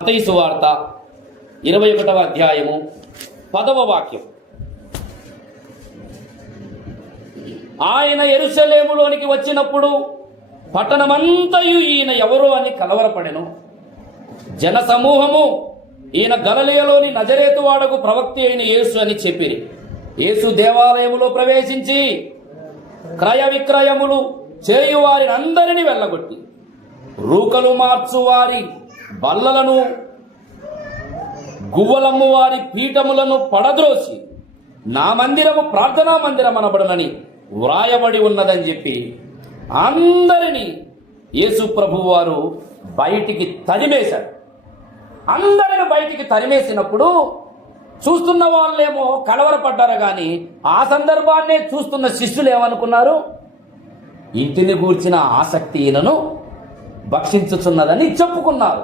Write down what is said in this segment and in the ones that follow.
మత్తయి సువార్త 21వ అధ్యాయము 10వ వాక్యం. ఆయన యెరూషలేములోనికి వచ్చినప్పుడు పట్టణమంతయు ఈయన ఎవరో అని కలవరపడెను. జనసమూహము ఈయన గలిలయలోని నజరేతు వాడకు ప్రవక్త అయిన యేసు అని చెప్పిరి. యేసు దేవాలయములో ప్రవేశించి క్రయ విక్రయములు చేయువారిని అందరినీ వెళ్ళగొట్టి రూకలు మార్చువారి బల్లలను గువ్వలమ్ము వారి పీఠములను పడద్రోసి నా మందిరము ప్రార్థనా మందిరం అనబడునని వ్రాయబడి ఉన్నదని చెప్పి అందరినీ యేసు ప్రభువు వారు బయటికి తరిమేశారు. అందరిని బయటికి తరిమేసినప్పుడు చూస్తున్న వాళ్ళేమో కలవరపడ్డారు. కానీ ఆ సందర్భాన్నే చూస్తున్న శిష్యులు ఏమనుకున్నారు? ఇంటిని గూర్చిన ఆసక్తి ఈయనను భక్షించుచున్నదని చెప్పుకున్నారు.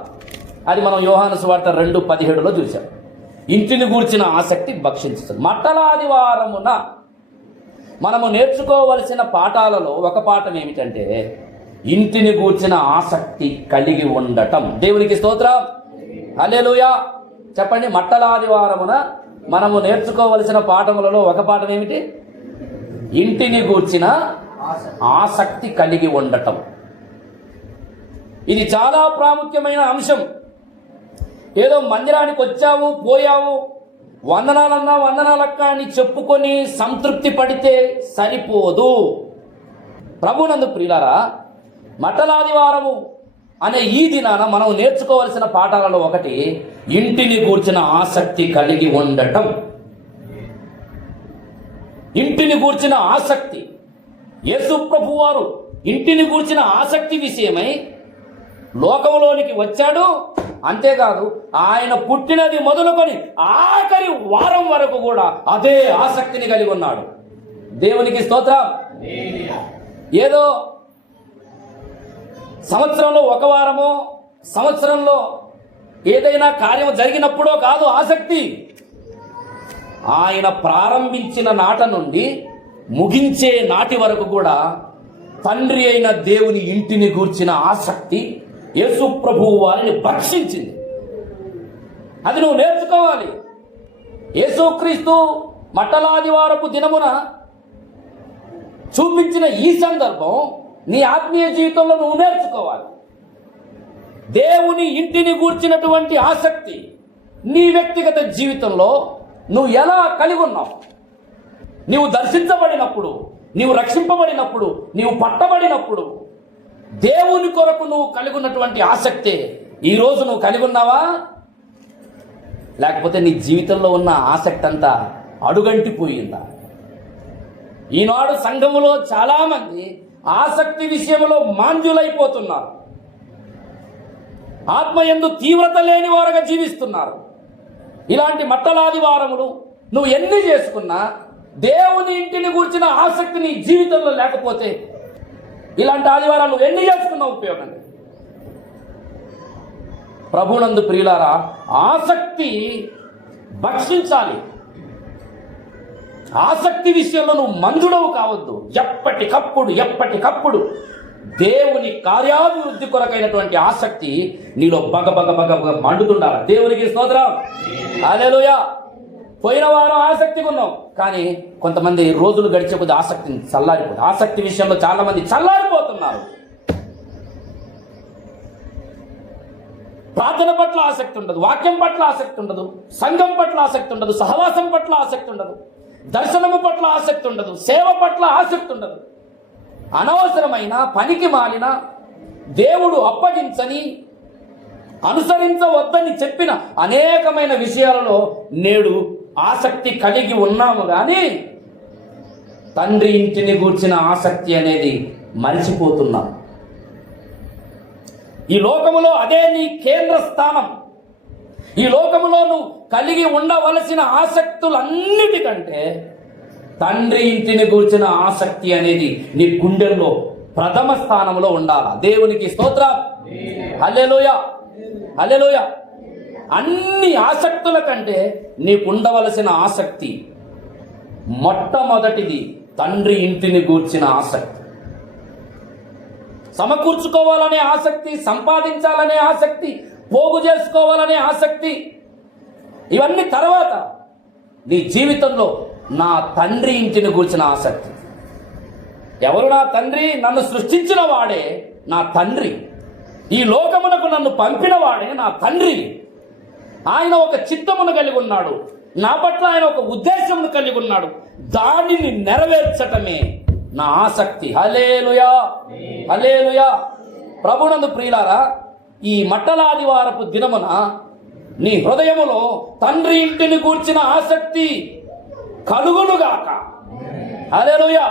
అది మనం యోహాను సువార్త 2:17లో చూసాం. ఇంటిని గూర్చిన ఆసక్తి భక్షించుతుంది. మట్టల ఆదివారమున మనము నేర్చుకోవలసిన పాఠాలలో ఒక పాఠం ఏమిటంటే ఇంటిని గూర్చిన ఆసక్తి కలిగి ఉండటం. దేవునికి స్తోత్రం, హల్లెలూయా. చెప్పండి, మట్టల ఆదివారమున మనము నేర్చుకోవలసిన పాఠములలో ఒక పాఠం ఏమిటి? ఇంటిని గూర్చిన ఆసక్తి కలిగి ఉండటం. ఇది చాలా ప్రాముఖ్యమైన అంశం. ఏదో మందిరానికి వచ్చావు పోయావు, వందనాలన్నా వందనాలక్క అని చెప్పుకొని సంతృప్తి పడితే సరిపోదు. ప్రభునందు ప్రియులారా, మట్టలాదివారము అనే ఈ దినాన మనం నేర్చుకోవలసిన పాఠాలలో ఒకటి ఇంటిని గూర్చిన ఆసక్తి కలిగి ఉండటం. ఇంటిని గూర్చిన ఆసక్తి. యేసు ప్రభువు వారు ఇంటిని గూర్చిన ఆసక్తి విషయమై లోకంలోనికి వచ్చాడు. అంతేకాదు, ఆయన పుట్టినది మొదలుకొని ఆఖరి వారం వరకు కూడా అదే ఆసక్తిని కలిగి ఉన్నాడు. దేవునికి స్తోత్రం. ఏదో సంవత్సరంలో ఒక వారమో సంవత్సరంలో ఏదైనా కార్యం జరిగినప్పుడో కాదు ఆసక్తి. ఆయన ప్రారంభించిన నాట నుండి ముగించే నాటి వరకు కూడా తండ్రి అయిన దేవుని ఇంటిని గూర్చిన ఆసక్తి యేసు ప్రభువు వారిని భక్షించింది. అది నువ్వు నేర్చుకోవాలి. యేసుక్రీస్తు మట్టలాదివారపు దినమున చూపించిన ఈ సందర్భం నీ ఆత్మీయ జీవితంలో నువ్వు నేర్చుకోవాలి. దేవుని ఇంటిని గూర్చినటువంటి ఆసక్తి నీ వ్యక్తిగత జీవితంలో నువ్వు ఎలా కలిగి ఉన్నావు? నీవు దర్శించబడినప్పుడు, నీవు రక్షింపబడినప్పుడు, నీవు పట్టబడినప్పుడు దేవుని కొరకు నువ్వు కలిగి ఉన్నటువంటి ఆసక్తే ఈరోజు నువ్వు కలిగి ఉన్నావా? లేకపోతే నీ జీవితంలో ఉన్న ఆసక్తి అంతా అడుగంటిపోయిందా? ఈనాడు సంఘములో చాలామంది ఆసక్తి విషయంలో మాంద్యులైపోతున్నారు. ఆత్మయందు తీవ్రత లేని వారుగా జీవిస్తున్నారు. ఇలాంటి మట్టలాదివారములు నువ్వు ఎన్ని చేసుకున్నా దేవుని ఇంటిని గూర్చిన ఆసక్తి నీ జీవితంలో లేకపోతే ఇలాంటి ఆదివారాలు నువ్వు ఎన్ని చేసుకున్నా ఉపయోగం. ప్రభునందు ప్రియులారా, ఆసక్తి భక్షించాలి. ఆసక్తి విషయంలో నువ్వు మందుడవు కావద్దు. ఎప్పటికప్పుడు దేవుని కార్యాభివృద్ధి కొరకైనటువంటి ఆసక్తి నీలో బగ మండుతుండాలి. దేవునికి స్తోత్రం, హల్లెలూయా. పోయిన వారం ఆసక్తిగా ఉన్నాం, కానీ కొంతమంది రోజులు గడిచే కొద్ది ఆసక్తిని చల్లారిపోతుంది. ఆసక్తి విషయంలో చాలా మంది చల్లారిపోతున్నారు. ప్రార్థన పట్ల ఆసక్తి ఉండదు, వాక్యం పట్ల ఆసక్తి ఉండదు, సంఘం పట్ల ఆసక్తి ఉండదు, సహవాసం పట్ల ఆసక్తి ఉండదు, దర్శనము పట్ల ఆసక్తి ఉండదు, సేవ పట్ల ఆసక్తి ఉండదు. అనవసరమైన పనికి మాలిన, దేవుడు అప్పగించని, అనుసరించవద్దని చెప్పిన అనేకమైన విషయాలలో నేడు ఆసక్తి కలిగి ఉన్నాము. కానీ తండ్రి ఇంటిని గూర్చిన ఆసక్తి అనేది మరిచిపోతున్నాం. ఈ లోకములో అదే నీ కేంద్ర స్థానం. ఈ లోకములో నువ్వు కలిగి ఉండవలసిన ఆసక్తులన్నిటికంటే తండ్రి ఇంటిని గూర్చిన ఆసక్తి అనేది నీ గుండెల్లో ప్రథమ స్థానంలో ఉండాలి. దేవునికి స్తోత్రం, హల్లెలూయా, హల్లెలూయా. అన్ని ఆసక్తుల కంటే నీకు ఉండవలసిన ఆసక్తి మొట్టమొదటిది తండ్రి ఇంటిని గూర్చిన ఆసక్తి. సమకూర్చుకోవాలనే ఆసక్తి, సంపాదించాలనే ఆసక్తి, పోగు చేసుకోవాలనే ఆసక్తి, ఇవన్నీ తర్వాత నీ జీవితంలో నా తండ్రి ఇంటిని గురించిన ఆసక్తి. ఎవరు నా తండ్రి? నన్ను సృష్టించిన వాడే నా తండ్రి. ఈ లోకమునకు నన్ను పంపిన వాడే నా తండ్రి. ఆయన ఒక చిత్తమును కలిగి ఉన్నాడు, నా పట్ల ఆయన ఒక ఉద్దేశమును కలిగి ఉన్నాడు. దానిని నెరవేర్చటమే నా ఆసక్తి. హల్లెలూయా, హల్లెలూయా. ప్రభునందు ప్రియులారా, ఈ మట్టలాదివారపు దినమున నీ హృదయములో తండ్రి ఇంటిని గూర్చిన ఆసక్తి కలుగునుగాక. హల్లెలూయా.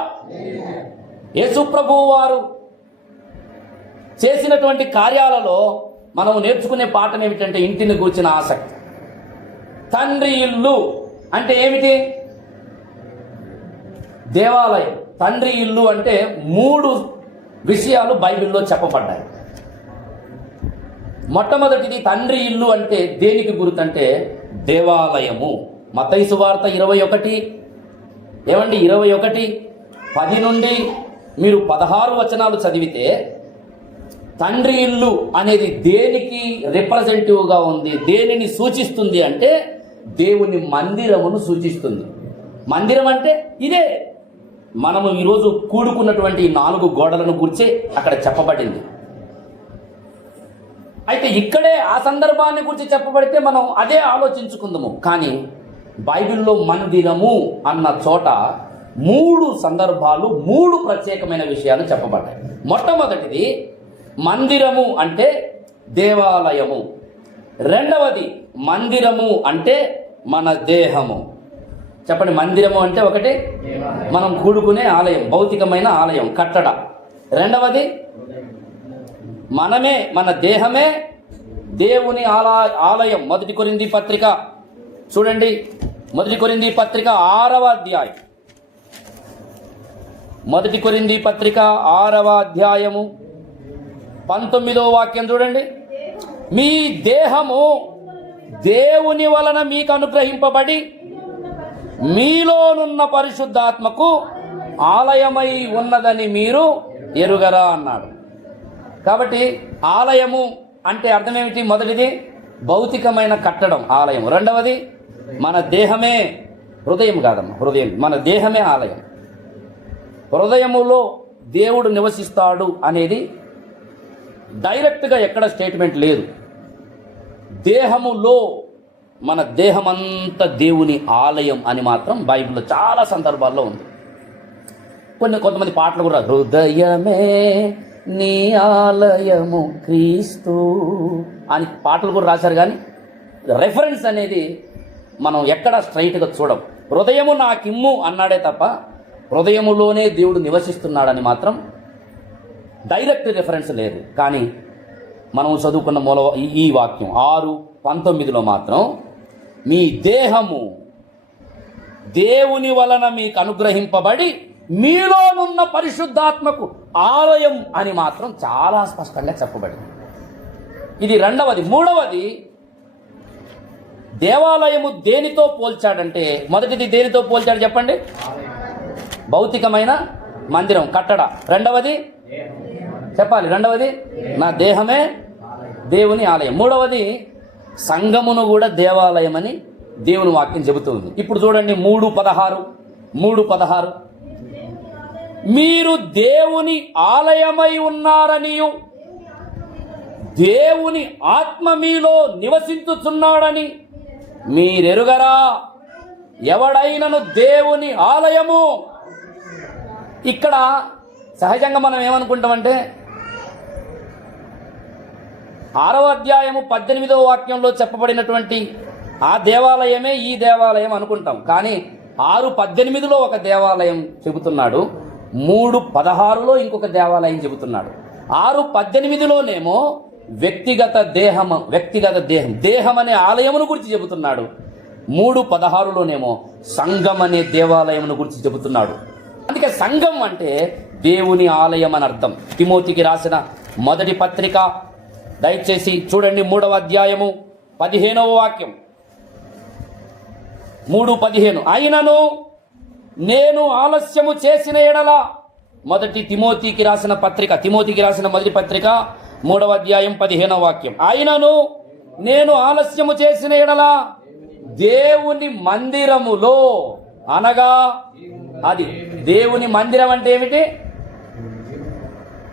యేసు ప్రభువు వారు చేసినటువంటి కార్యాలలో మనం నేర్చుకునే పాఠం ఏమిటంటే ఇంటిని గూర్చిన ఆసక్తి. తండ్రి ఇల్లు అంటే ఏమిటి? దేవాలయం. తండ్రి ఇల్లు అంటే 3 విషయాలు బైబిల్లో చెప్పబడ్డాయి. మొట్టమొదటిది, తండ్రి ఇల్లు అంటే దేనికి గుర్తంటే దేవాలయము. మత్తయి సువార్త 21 ఏమండి 21:10 నుండి మీరు 16 వచనాలు చదివితే తండ్రి ఇల్లు అనేది దేనికి రిప్రజెంటివ్గా ఉంది, దేనిని సూచిస్తుంది అంటే దేవుని మందిరమును సూచిస్తుంది. మందిరం అంటే ఇదే మనము ఈరోజు కూడుకున్నటువంటి 4 గోడలను గురించి అక్కడ చెప్పబడింది. అయితే ఇక్కడే ఆ సందర్భాన్ని గురించి చెప్పబడితే మనం అదే ఆలోచించుకుందాము. కానీ బైబిల్లో మందిరము అన్న చోట 3 సందర్భాలు 3 ప్రత్యేకమైన విషయాలు చెప్పబడ్డాయి. మొట్టమొదటిది మందిరము అంటే దేవాలయము. రెండవది మందిరము అంటే మన దేహము. చెప్పండి, మందిరము అంటే ఒకటి మనం కూడుకునే ఆలయం, భౌతికమైన ఆలయం, కట్టడ. రెండవది మనమే, మన దేహమే దేవుని ఆలయం. 1 కొరింథీ పత్రిక చూడండి, 1 కొరింథీ పత్రిక 6వ అధ్యాయం. 1 కొరింథీ పత్రిక 6వ అధ్యాయము 19వ వాక్యం చూడండి. మీ దేహము దేవుని వలన మీకు అనుగ్రహింపబడి మీలోనున్న పరిశుద్ధాత్మకు ఆలయమై ఉన్నదని మీరు ఎరుగరా అన్నాడు. కాబట్టి ఆలయము అంటే అర్థం ఏమిటి? మొదటిది భౌతికమైన కట్టడం ఆలయం. రెండవది మన దేహమే, హృదయం కాదమ్మా, హృదయం, మన దేహమే ఆలయం. హృదయములో దేవుడు నివసిస్తాడు అనేది డైరెక్ట్గా ఎక్కడ స్టేట్మెంట్ లేదు. దేహములో, మన దేహమంతా దేవుని ఆలయం అని మాత్రం బైబిల్లో చాలా సందర్భాల్లో ఉంది. కొంతమంది పాటలు కూడా, హృదయమే నీ ఆలయము క్రీస్తు అని పాటలు కూడా రాశారు. కానీ రెఫరెన్స్ అనేది మనం ఎక్కడ స్ట్రైట్గా చూడం. హృదయము నాకిమ్ము అన్నాడే తప్ప హృదయములోనే దేవుడు నివసిస్తున్నాడని మాత్రం డైరెక్ట్ రెఫరెన్స్ లేదు. కానీ మనం చదువుకున్న ఈ వాక్యం 6:19లో మాత్రం మీ దేహము దేవుని వలన మీకు అనుగ్రహింపబడి మీలోనున్న పరిశుద్ధాత్మకు ఆలయం అని మాత్రం చాలా స్పష్టంగా చెప్పబడింది. ఇది రెండవది. మూడవది, దేవాలయము దేనితో పోల్చాడంటే, మొదటిది దేనితో పోల్చాడు చెప్పండి? భౌతికమైన మందిరం, కట్టడ. రెండవది చెప్పాలి, రెండవది నా దేహమే దేవుని ఆలయం. మూడవది సంఘమును కూడా దేవాలయం అని దేవుని వాక్యం చెబుతుంది. ఇప్పుడు చూడండి 3:16 మీరు దేవుని ఆలయమై ఉన్నారనియు దేవుని ఆత్మ మీలో నివసించుచున్నాడని మీరెరుగరా? ఎవడైనను దేవుని ఆలయము. ఇక్కడ సహజంగా మనం ఏమనుకుంటామంటే 6వ అధ్యాయము 18వ వాక్యంలో చెప్పబడినటువంటి ఆ దేవాలయమే ఈ దేవాలయం అనుకుంటాం. కానీ 6:18లో ఒక దేవాలయం చెబుతున్నాడు, 3:16లో ఇంకొక దేవాలయం చెబుతున్నాడు. 6:18లోనేమో వ్యక్తిగత దేహం దేహం అనే ఆలయమును గురించి చెబుతున్నాడు. 3:16లోనేమో సంఘం అనే దేవాలయమును గురించి చెబుతున్నాడు. అందుకే సంఘం అంటే దేవుని ఆలయం అని అర్థం. తిమోతికి రాసిన మొదటి పత్రిక దయచేసి చూడండి, 3వ అధ్యాయము 15వ వాక్యం. 3:15 అయినను నేను ఆలస్యము చేసిన ఎడల, మొదటి తిమోతికి రాసిన మొదటి పత్రిక 3వ అధ్యాయం 15వ వాక్యం. అయినను నేను ఆలస్యము చేసిన ఎడల దేవుని మందిరములో, అనగా అది దేవుని మందిరం అంటే ఏమిటి?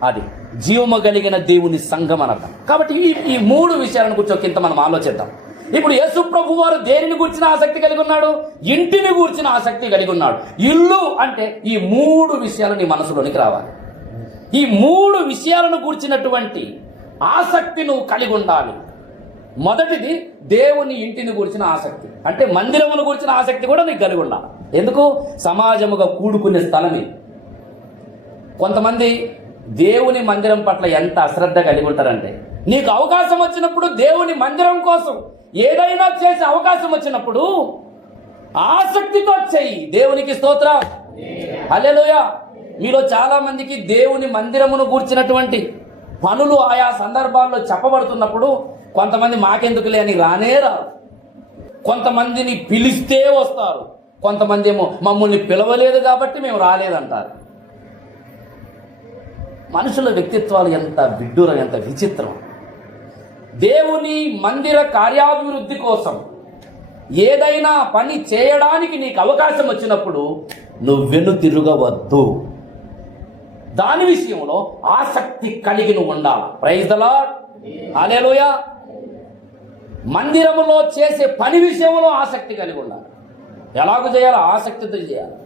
అది జీవము కలిగిన దేవుని సంఘం అనగా. కాబట్టి ఈ మూడు విషయాలను గురించి ఇంత మనం ఆలోచిద్దాం. ఇప్పుడు యేసు ప్రభు వారు దేనిని గూర్చిన ఆసక్తి కలిగి ఉన్నాడు? ఇంటిని గూర్చిన ఆసక్తి కలిగి ఉన్నాడు. ఇల్లు అంటే ఈ మూడు విషయాలు నీ మనసులోనికి రావాలి. ఈ మూడు విషయాలను గూర్చినటువంటి ఆసక్తి నువ్వు కలిగి ఉండాలి. మొదటిది దేవుని ఇంటిని గూర్చిన ఆసక్తి, అంటే మందిరమును గూర్చిన ఆసక్తి కూడా నీకు కలిగి ఉండాలి. ఎందుకు? సమాజముగా కూడుకునే స్థలమే. కొంతమంది దేవుని మందిరం పట్ల ఎంత అశ్రద్ధ కలిగి ఉంటారంటే, నీకు అవకాశం వచ్చినప్పుడు దేవుని మందిరం కోసం ఏదైనా చేసే అవకాశం వచ్చినప్పుడు ఆసక్తితో చెయ్యి. దేవునికి స్తోత్రం, హల్లెలూయా. మీలో చాలా మందికి దేవుని మందిరమును గూర్చినటువంటి పనులు ఆయా సందర్భాల్లో చెప్పబడుతున్నప్పుడు కొంతమంది మాకెందుకులే అని రానే రారు. కొంతమందిని పిలిస్తే వస్తారు, కొంతమంది ఏమో మమ్మల్ని పిలవలేదు కాబట్టి మేము రాలేదంటారు. మనుషుల వ్యక్తిత్వాలు ఎంత విడ్డూరం, ఎంత విచిత్రం. దేవుని మందిర కార్యాభివృద్ధి కోసం ఏదైనా పని చేయడానికి నీకు అవకాశం వచ్చినప్పుడు నువ్వు వెనుతిరగవద్దు. దాని విషయంలో ఆసక్తి కలిగి నువ్వు ఉండాలి. ప్రైజ్ ద లార్డ్, హల్లెలూయా. మందిరములో చేసే పని విషయంలో ఆసక్తి కలిగి ఉండాలి. ఎలాగూ చేయాలో ఆసక్తితో చేయాలి.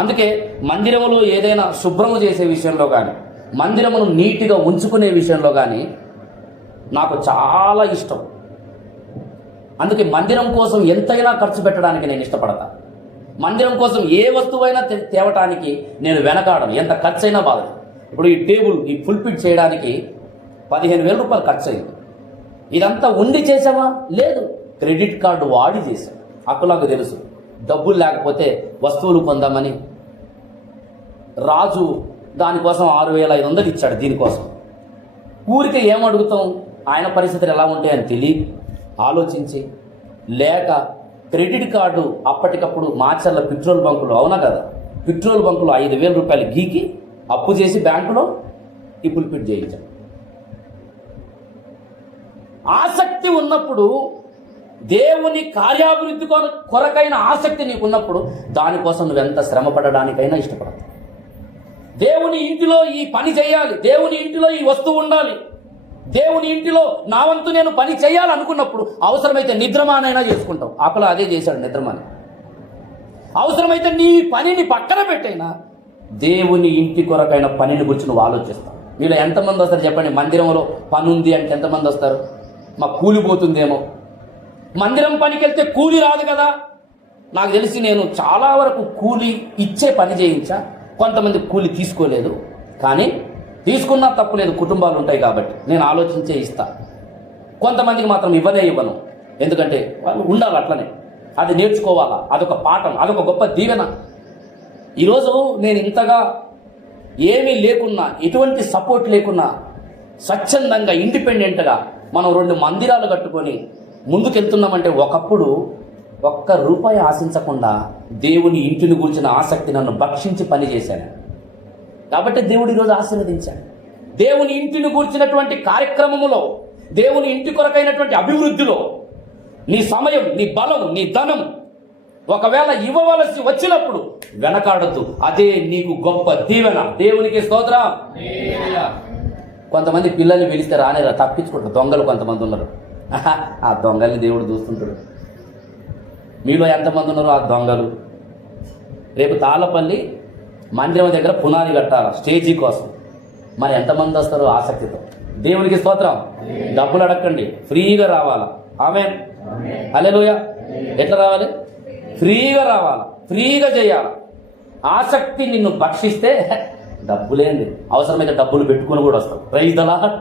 అందుకే మందిరములో ఏదైనా శుభ్రము చేసే విషయంలో కానీ, మందిరమును నీట్గా ఉంచుకునే విషయంలో కానీ నాకు చాలా ఇష్టం. అందుకే మందిరం కోసం ఎంతైనా ఖర్చు పెట్టడానికి నేను ఇష్టపడతా. మందిరం కోసం ఏ వస్తువైనా తేవటానికి నేను వెనకాడను, ఎంత ఖర్చు అయినా బాధలేదు. ఇప్పుడు ఈ టేబుల్, ఈ ఫుల్ఫిట్ చేయడానికి 15,000 రూపాయలు ఖర్చు అయింది. ఇదంతా ఉండి చేసావా? లేదు, క్రెడిట్ కార్డు వాడి చేసాం. అక్కులకు తెలుసు, డబ్బులు లేకపోతే వస్తువులు కొందామని రాజు దానికోసం 6,500 ఇచ్చాడు. దీనికోసం ఊరికే ఏమడుగుతాం? ఆయన పరిస్థితులు ఎలా ఉంటాయని తెలియ ఆలోచించి, లేక క్రెడిట్ కార్డు అప్పటికప్పుడు మాచర్ల పెట్రోల్ బంకులు, అవునా కదా, పెట్రోల్ బంకులు 5,000 రూపాయలు గీకి అప్పు చేసి బ్యాంకులో ఈ ఫుల్ఫిట్ చేయించాం. ఆసక్తి ఉన్నప్పుడు, దేవుని కార్యాభివృద్ధి కొరకైన ఆసక్తి నీకున్నప్పుడు దానికోసం నువ్వెంత శ్రమ పడడానికైనా ఇష్టపడతావు. దేవుని ఇంటిలో ఈ పని చేయాలి, దేవుని ఇంటిలో ఈ వస్తువు ఉండాలి, దేవుని ఇంటిలో నా వంతు నేను పని చేయాలనుకున్నప్పుడు అవసరమైతే నిద్రమానైనా చేసుకుంటావు. ఆకలి అదే చేశాడు, నిద్రమాని. అవసరమైతే నీ పనిని పక్కన పెట్టైనా దేవుని ఇంటి కొరకైన పనిని గురించి నువ్వు ఆలోచిస్తావు. వీళ్ళు ఎంతమంది వస్తారు చెప్పండి? మందిరంలో పని ఉంది అంటే ఎంతమంది వస్తారు? మాకు కూలిపోతుందేమో. మందిరం పనికి వెళ్తే కూలి రాదు కదా. నాకు తెలిసి నేను చాలా వరకు కూలి ఇచ్చే పని చేయించా. కొంతమంది కూలి తీసుకోలేదు, కానీ తీసుకున్నా తప్పులేదు, కుటుంబాలు ఉంటాయి కాబట్టి నేను ఆలోచించే ఇస్తా. కొంతమందికి మాత్రం ఇవ్వను, ఎందుకంటే వాళ్ళు ఉండాలి అట్లనే, అది నేర్చుకోవాలా, అదొక పాఠం, అదొక గొప్ప దీవెన. ఈరోజు నేను ఇంతగా ఏమీ లేకున్నా, ఎటువంటి సపోర్ట్ లేకున్నా, స్వచ్ఛందంగా ఇండిపెండెంట్గా మనం 2 మందిరాలు కట్టుకొని ముందుకెళ్తున్నామంటే ఒకప్పుడు ₹1 ఆశించకుండా దేవుని ఇంటిని గురించిన ఆసక్తి నన్ను భక్షించి పనిచేశాను. కాబట్టి దేవుడు ఈరోజు ఆశీర్వదించాడు. దేవుని ఇంటిని గూర్చినటువంటి కార్యక్రమములో, దేవుని ఇంటి కొరకైనటువంటి అభివృద్ధిలో నీ సమయం, నీ బలం, నీ ధనం ఒకవేళ ఇవ్వవలసి వచ్చినప్పుడు వెనకాడద్దు. అదే నీకు గొప్ప దీవెన. దేవునికి స్తోత్రం. కొంతమంది పిల్లల్ని పిలిస్తే రానేరా, తప్పించుకుంటారు. దొంగలు కొంతమంది ఉన్నారు. ఆ దొంగల్ని దేవుడు చూస్తుంటాడు. మీలో ఎంతమంది ఉన్నారో ఆ దొంగలు? రేపు తాళ్ళపల్లి మందిరం దగ్గర పునాది కట్టాల స్టేజీ కోసం. మరి ఎంతమంది వస్తారో ఆసక్తితో? దేవునికి స్తోత్రం. డబ్బులు అడగండి, ఫ్రీగా రావాలా. ఆమేన్, హల్లెలూయా. ఎట్లా రావాలి? ఫ్రీగా రావాలా, ఫ్రీగా చేయాలా. ఆసక్తి నిన్ను భక్షిస్తే డబ్బులేంది, అవసరమైతే డబ్బులు పెట్టుకుని కూడా వస్తావు. ప్రైజ్ ద లార్డ్,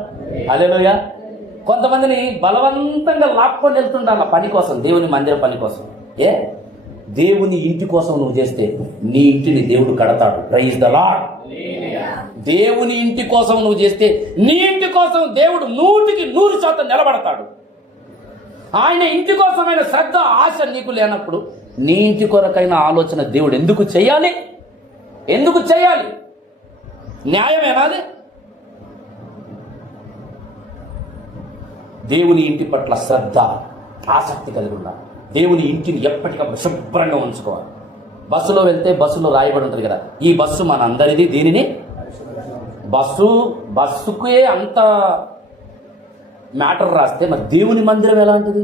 హల్లెలూయా. కొంతమందిని బలవంతంగా లాక్కొని వెళ్తుంటారు పని కోసం, దేవుని మందిర పని కోసం. దేవుని ఇంటి కోసం నువ్వు చేస్తే నీ ఇంటిని దేవుడు కడతాడు. Praise the lord. దేవుని ఇంటి కోసం నువ్వు చేస్తే నీ ఇంటి కోసం దేవుడు 100% నిలబడతాడు. ఆయన ఇంటి కోసమైన శ్రద్ధ, ఆశ నీకు లేనప్పుడు నీ ఇంటి కొరకైన ఆలోచన దేవుడు ఎందుకు చేయాలి? ఎందుకు చేయాలి? న్యాయమేనా అది? దేవుని ఇంటి పట్ల శ్రద్ధ, ఆసక్తి కలిగి ఉండాలి. దేవుని ఇంటిని ఎప్పటికప్పుడు శుభ్రంగా ఉంచుకోవాలి. బస్సులో వెళ్తే బస్సులో రాయబడి ఉంటుంది కదా, ఈ బస్సు మన అందరిది, దీనిని బస్సుకే అంత మ్యాటర్ రాస్తే మరి దేవుని మందిరం ఎలాంటిది?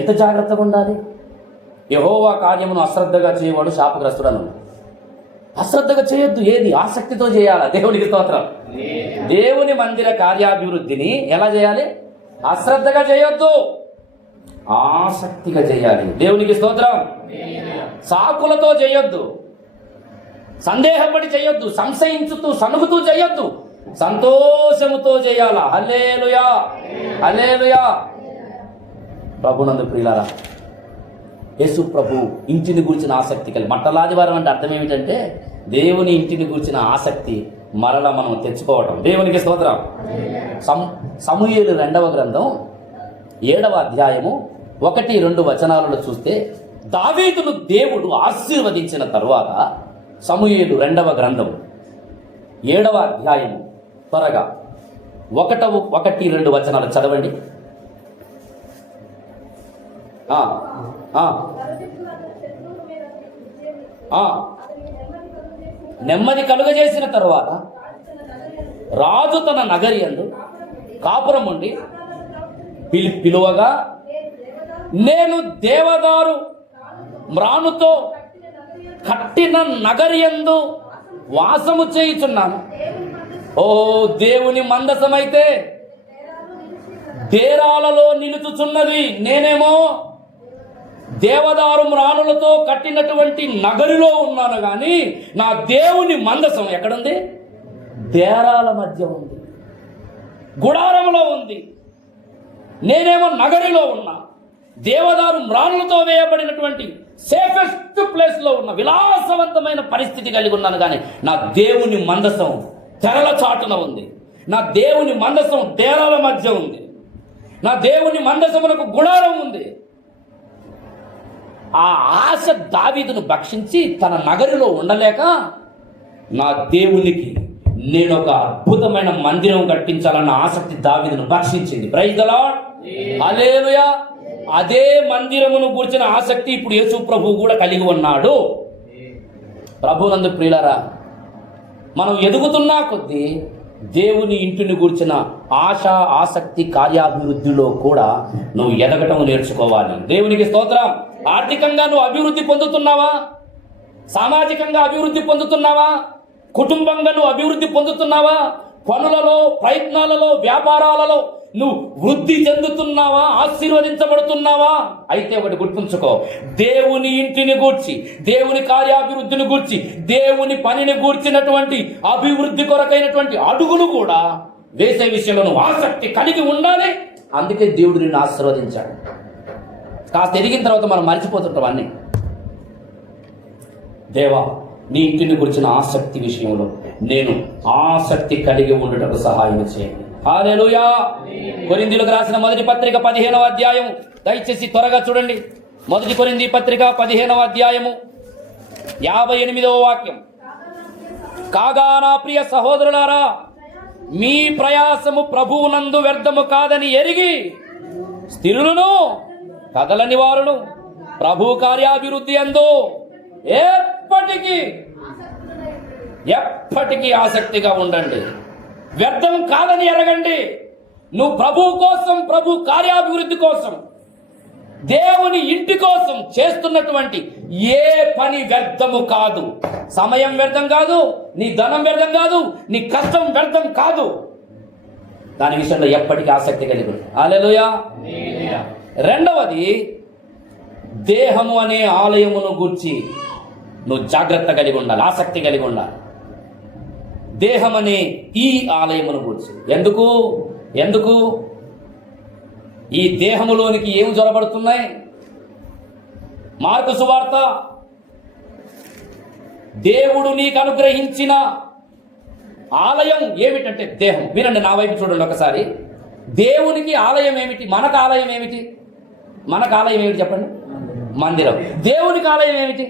ఎంత జాగ్రత్తగా ఉండాలి. యెహోవా కార్యమును అశ్రద్ధగా చేయవాడు శాపగ్రస్తుడను. అశ్రద్ధగా చేయొద్దు. ఏది? ఆసక్తితో చేయాలా. దేవునికి స్తోత్రం. దేవుని మందిర కార్యాభివృద్ధిని ఎలా చేయాలి? అశ్రద్ధగా చేయొద్దు, ఆసక్తిగా చేయాలి. దేవునికి స్తోత్రం. సాకులతో చేయొద్దు, సందేహపడి చేయొద్దు, సంశయించుతూ సనుగుతూ చేయొద్దు, సంతోషముతో చేయాలా. హల్లెలూయా, హల్లెలూయా. ప్రభునందు ప్రియులారా, యేసు ప్రభు ఇంటిని గురించిన ఆసక్తి కలిగి, మట్టలాదివారం అంటే అర్థం ఏమిటంటే దేవుని ఇంటిని గురించిన ఆసక్తి మరలా మనం తెచ్చుకోవటం. దేవునికి స్తోత్రం. సమూయేలు 2వ గ్రంథం 7వ అధ్యాయము 1-2 వచనాలలో చూస్తే దావీదును దేవుడు ఆశీర్వదించిన తరువాత, సమూయేలు 2వ గ్రంథం 7వ అధ్యాయము త్వరగా 1-2 వచనాలు చదవండి. నెమ్మది కలుగజేసిన తరువాత రాజు తన నగరి యందు కాపురం ఉండి పిలువగా, నేను దేవదారు మ్రానుతో కట్టిన నగరి యందు వాసము చేయుచున్నాను. ఓ దేవుని మందసమైతే డేరాలలో నిలుచుచున్నది, నేనేమో దేవదారు మ్రానులతో కట్టినటువంటి నగరిలో ఉన్నాను. కానీ నా దేవుని మందసం ఎక్కడుంది? డేరాల మధ్య ఉంది, గుడారంలో ఉంది. నేనేమో నగరిలో ఉన్నా, దేవదారు మ్రానులతో వేయబడినటువంటి సేఫెస్ట్ ప్లేస్ లో ఉన్న విలాసవంతమైన పరిస్థితి కలిగి ఉన్నాను. కానీ నా దేవుని మందసం తెరల చాటున ఉంది, నా దేవుని మందసం డేరాల మధ్య ఉంది, నా దేవుని మందసమునకు గుడారం ఉంది. ఆ ఆశ దావీదును భక్షించి తన నగరిలో ఉండలేక, నా దేవునికి నేను ఒక అద్భుతమైన మందిరం కట్టించాలన్న ఆసక్తి దావీదును భక్షించింది. ప్రైజ్ ది లార్డ్, హల్లెలూయా. అదే మందిరమును గురించిన ఆసక్తి ఇప్పుడు యేసు ప్రభువు కూడా కలిగి ఉన్నాడు. ప్రభువునందు ప్రియులారా, మనం ఎదుగుతున్నా కొద్దీ దేవుని ఇంటిని గురించిన ఆశ, ఆసక్తి, కార్యాభివృద్ధిలో కూడా నువ్వు ఎదగటం నేర్చుకోవాలి. దేవునికి స్తోత్రం. ఆర్థికంగా నువ్వు అభివృద్ధి పొందుతున్నావా? సామాజికంగా అభివృద్ధి పొందుతున్నావా? కుటుంబంగా నువ్వు అభివృద్ధి పొందుతున్నావా? పనులలో, ప్రయత్నాలలో, వ్యాపారాలలో నువ్వు వృద్ధి చెందుతున్నావా? ఆశీర్వదించబడుతున్నావా? అయితే ఒకటి గుర్తుంచుకో, దేవుని ఇంటిని గూర్చి, దేవుని కార్యాభివృద్ధిని గూర్చి, దేవుని పనిని గూర్చినటువంటి అభివృద్ధి కొరకైనటువంటి అడుగులు కూడా వేసే విషయంలో నువ్వు ఆసక్తి కలిగి ఉండాలి. అందుకే దేవుడు నిన్ను ఆశీర్వదించాడు. కాస్త ఎదిగిన తర్వాత మనం మర్చిపోతుంటాం అన్నీ. దేవా, నీ ఇంటిని గురించిన ఆసక్తి విషయంలో నేను ఆసక్తి కలిగి ఉండటకు సహాయం చేయండి. హల్లెలూయా. కొరింథీయులకు రాసిన మొదటి పత్రిక 15వ అధ్యాయము, దయచేసి త్వరగా చూడండి. మొదటి కొరింథీ పత్రిక 15వ అధ్యాయము 58వ వాక్యం. కాగా నా ప్రియ సహోదరులారా, మీ ప్రయాసము ప్రభువునందు వ్యర్థము కాదని ఎరిగి స్థిరులను కదలని వారును ప్రభు కార్యాభివృద్ధి యందు ఎప్పటికీ ఆసక్తిగా ఉండండి. వ్యర్థం కాదని ఎరగండి. నువ్వు ప్రభు కోసం, ప్రభు కార్యాభివృద్ధి కోసం, దేవుని ఇంటి కోసం చేస్తున్నటువంటి ఏ పని వ్యర్థము కాదు. సమయం వ్యర్థం కాదు, నీ ధనం వ్యర్థం కాదు, నీ కష్టం వ్యర్థం కాదు. దాని విషయంలో ఎప్పటికీ ఆసక్తి కలిగి ఉంది. హల్లెలూయా. రెండవది, దేహము అనే ఆలయమును గూర్చి నువ్వు జాగ్రత్త కలిగి ఉండాలి, ఆసక్తి కలిగి ఉండాలి. దేహం అనే ఈ ఆలయమును గూర్చి. ఎందుకు ఈ దేహములోనికి ఏమి జొరబడుతున్నాయి? మార్కు సువార్త, దేవుడు నీకు అనుగ్రహించిన ఆలయం ఏమిటంటే దేహం. వినండి, నా వైపు చూడండి ఒకసారి. దేవునికి ఆలయం ఏమిటి? మనకు ఆలయం ఏమిటి? మనకు ఆలయం ఏమిటి చెప్పండి? మందిరం. దేవునికి ఆలయం ఏమిటి?